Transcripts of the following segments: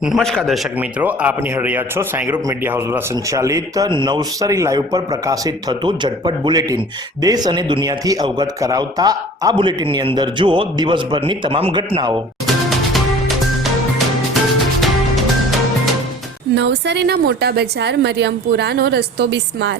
નમસ્કાર દર્શક મિત્રો, આપ નિહાળી રહ્યા છો સાઈ ગ્રુપ મીડિયા હાઉસ દ્વારા સંચાલિત નવસારી લાઈવ પર પ્રકાશિત થતું ઝટપટ બુલેટિન દેશ અને દુનિયાથી અવગત કરાવતા આ બુલેટિનની અંદર જુઓ દિવસભરની તમામ ઘટનાઓ। નવસારીના મોટા બજાર મરિયમપુરાનો રસ્તો બિસ્માર।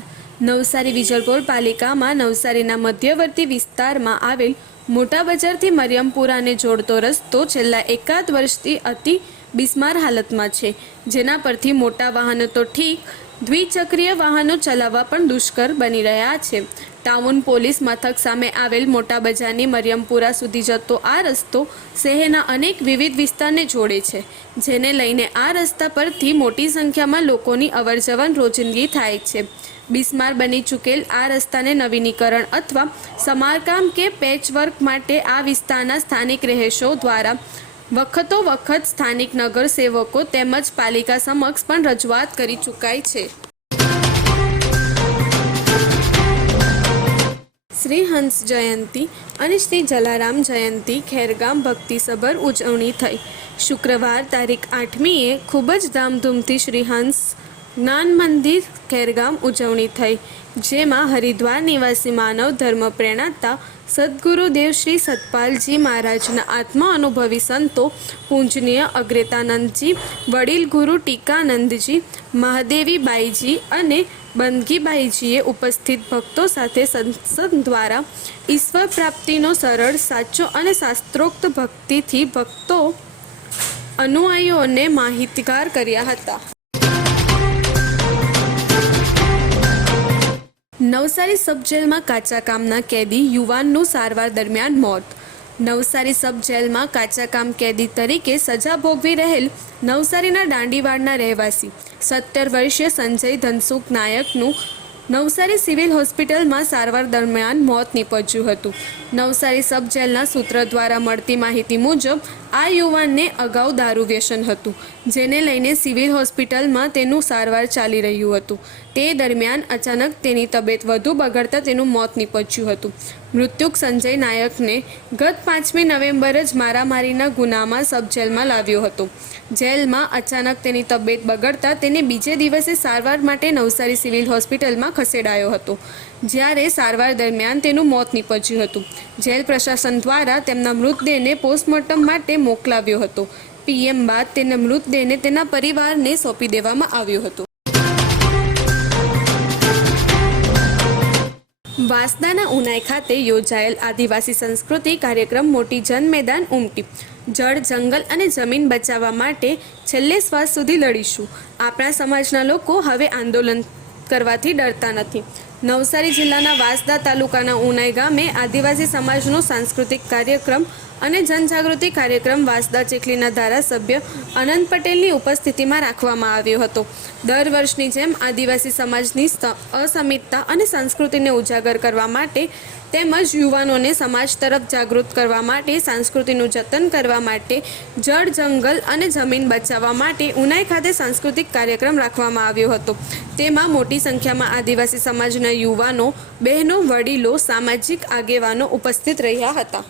નવસારી વિજલપોર પાલિકામાં નવસારીના મધ્યવર્તી વિસ્તારમાં આવેલ મોટા બજારથી મરિયમપુરાને જોડતો રસ્તો છેલ્લા એકાદ વર્ષથી અતિ બિસ્માર હાલતમાં છે, જેના પરથી મોટા વાહનો તો ઠીક, દ્વિચક્રીય વાહનો ચલાવવા પણ દુષ્કર બની રહ્યા છે। ટાઉન પોલીસ મથક સામે આવેલ મોટા બજારની મરિયમપુરા સુધી જતો આ રસ્તો શહેરના અનેક વિવિધ વિસ્તારને જોડે છે, જેને લઈને આ રસ્તા પરથી મોટી સંખ્યામાં લોકોની અવરજવર રોજિંદી થાય છે। બિસ્માર બની ચૂકેલ આ રસ્તાને નવીનીકરણ અથવા સમારકામ કે પેચવર્ક માટે આ વિસ્તારના સ્થાનિક રહેશો દ્વારા વખતો વખત સ્થાનિક નગર સેવકો તેમજ પાલિકા સમક્ષ પણ રજૂઆત કરી ચૂકાઈ છે। શ્રી હંસ જયંતી અને શ્રી જલારામ જયંતી ખેરગામ ભક્તિસભર ઉજવણી થઈ। શુક્રવાર તારીખ 8મીએ ખૂબ જ ધામધૂમથી શ્રી હંસ જ્ઞાન મંદિર ખેરગામ ઉજવણી થઈ, જેમાં હરિદ્વાર નિવાસી માનવ ધર્મ પ્રેરણાતા સદગુરુદેવ શ્રી સતપાલજી મહારાજના આત્મા અનુભવી સંતો પૂજનીય અગ્રેતાનંદજી, વડીલ ગુરુ ટીકાનંદજી, મહાદેવી બાઈજી અને બંદગીબાઈજીએ ઉપસ્થિત ભક્તો સાથે સંસદ દ્વારા ઈશ્વર પ્રાપ્તિનો સરળ, સાચો અને શાસ્ત્રોક્ત ભક્તિથી ભક્તો અનુયાયીઓને માહિતગાર કર્યા હતા। નવસારી સબ જેલમાં કાચા કામના કેદી યુવાનનું સારવાર દરમિયાન મોત। નવસારી સબ જેલમાં કાચા કામ કેદી તરીકે સજા ભોગવી રહેલ નવસારીના દાંડીવાડના રહેવાસી 17 વર્ષીય સંજય ધનસુખ નાયકનું નવસારી સિવિલ હોસ્પિટલમાં સારવાર દરમિયાન મોત નીપજ્યું હતું। નવસારી સબ જેલના સૂત્ર દ્વારા મળતી માહિતી મુજબ આ યુવાનને અગાઉ દારૂ વ્યસન હતું, જેને લઈને સિવિલ હોસ્પિટલમાં તેનું સારવાર ચાલી રહ્યું હતું। તે દરમિયાન અચાનક તેની તબિયત વધુ બગડતા તેનું મોત નીપજ્યું હતું। મૃત્યુક સંજય નાયકને ગત 5મી નવેમ્બરે જ મારામારીના ગુનામાં સબ જેલમાં લાવ્યો હતો। જેલમાં અચાનક તેની તબિયત બગડતા તેને બીજે દિવસે સારવાર માટે નવસારી સિવિલ હોસ્પિટલમાં ખસેડાયો હતો, જ્યારે સારવાર દરમિયાન તેનું મોત નીપજ્યું હતું। જેલ પ્રશાસન દ્વારા તેમના મૃતદેહને પોસ્ટમોર્ટમ માટે મોકલાવ્યો હતો। પીએમ બાદ તેના મૃતદેહને તેના પરિવારને સોંપી દેવામાં આવ્યો હતો। વાંસદાના ઉનાઈ ખાતે યોજાયેલ આદિવાસી સંસ્કૃતિ કાર્યક્રમ મોટી જનમેદાન ઉમટી। જળ, જંગલ અને જમીન બચાવવા માટે છેલ્લે શ્વાસ સુધી લડીશું। આપણા સમાજના લોકો હવે આંદોલન કરવાથી ડરતા નથી। નવસારી જિલ્લાના વાંસદા તાલુકાના ઉનાઈ ગામે આદિવાસી સમાજનો સાંસ્કૃતિક કાર્યક્રમ અને જનજાગૃતિ કાર્યક્રમ વાંસદા ચીખલીના ધારાસભ્ય અનંત પટેલની ઉપસ્થિતિમાં રાખવામાં આવ્યો હતો। દર વર્ષની જેમ આદિવાસી સમાજની અસ્મિતા અને સંસ્કૃતિને ઉજાગર કરવા માટે તેમજ યુવાનોને સમાજ તરફ જાગૃત કરવા માટે, સંસ્કૃતિનું જતન કરવા માટે, જળ, જંગલ અને જમીન બચાવવા માટે ઉનાઈ ખાતે સાંસ્કૃતિક કાર્યક્રમ રાખવામાં આવ્યો હતો। તેમાં મોટી સંખ્યામાં આદિવાસી સમાજના યુવાનો, બહેનો, વડીલો, સામાજિક આગેવાનો ઉપસ્થિત રહ્યા હતા।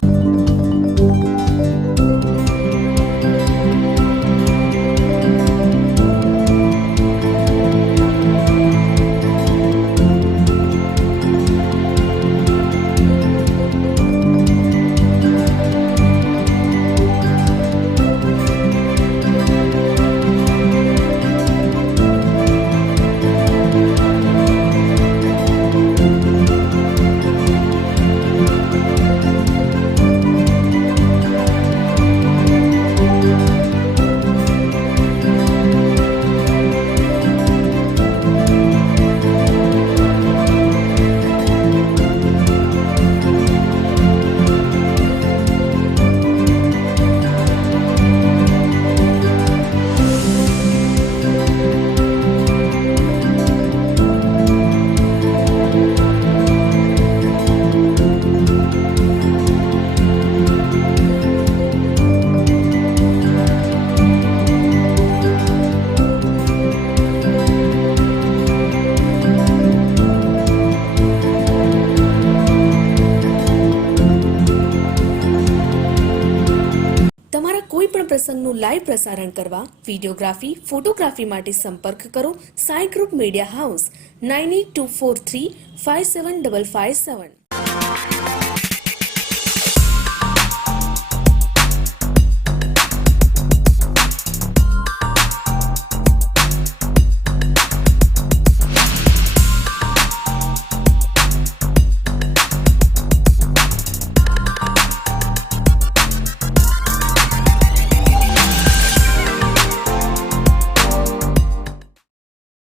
પ્રસંગનું લાઈવ પ્રસારણ કરવા વિડીયોગ્રાફી ફોટોગ્રાફી માટે સંપર્ક કરો સાઈ ગ્રુપ મીડિયા હાઉસ 9824357557.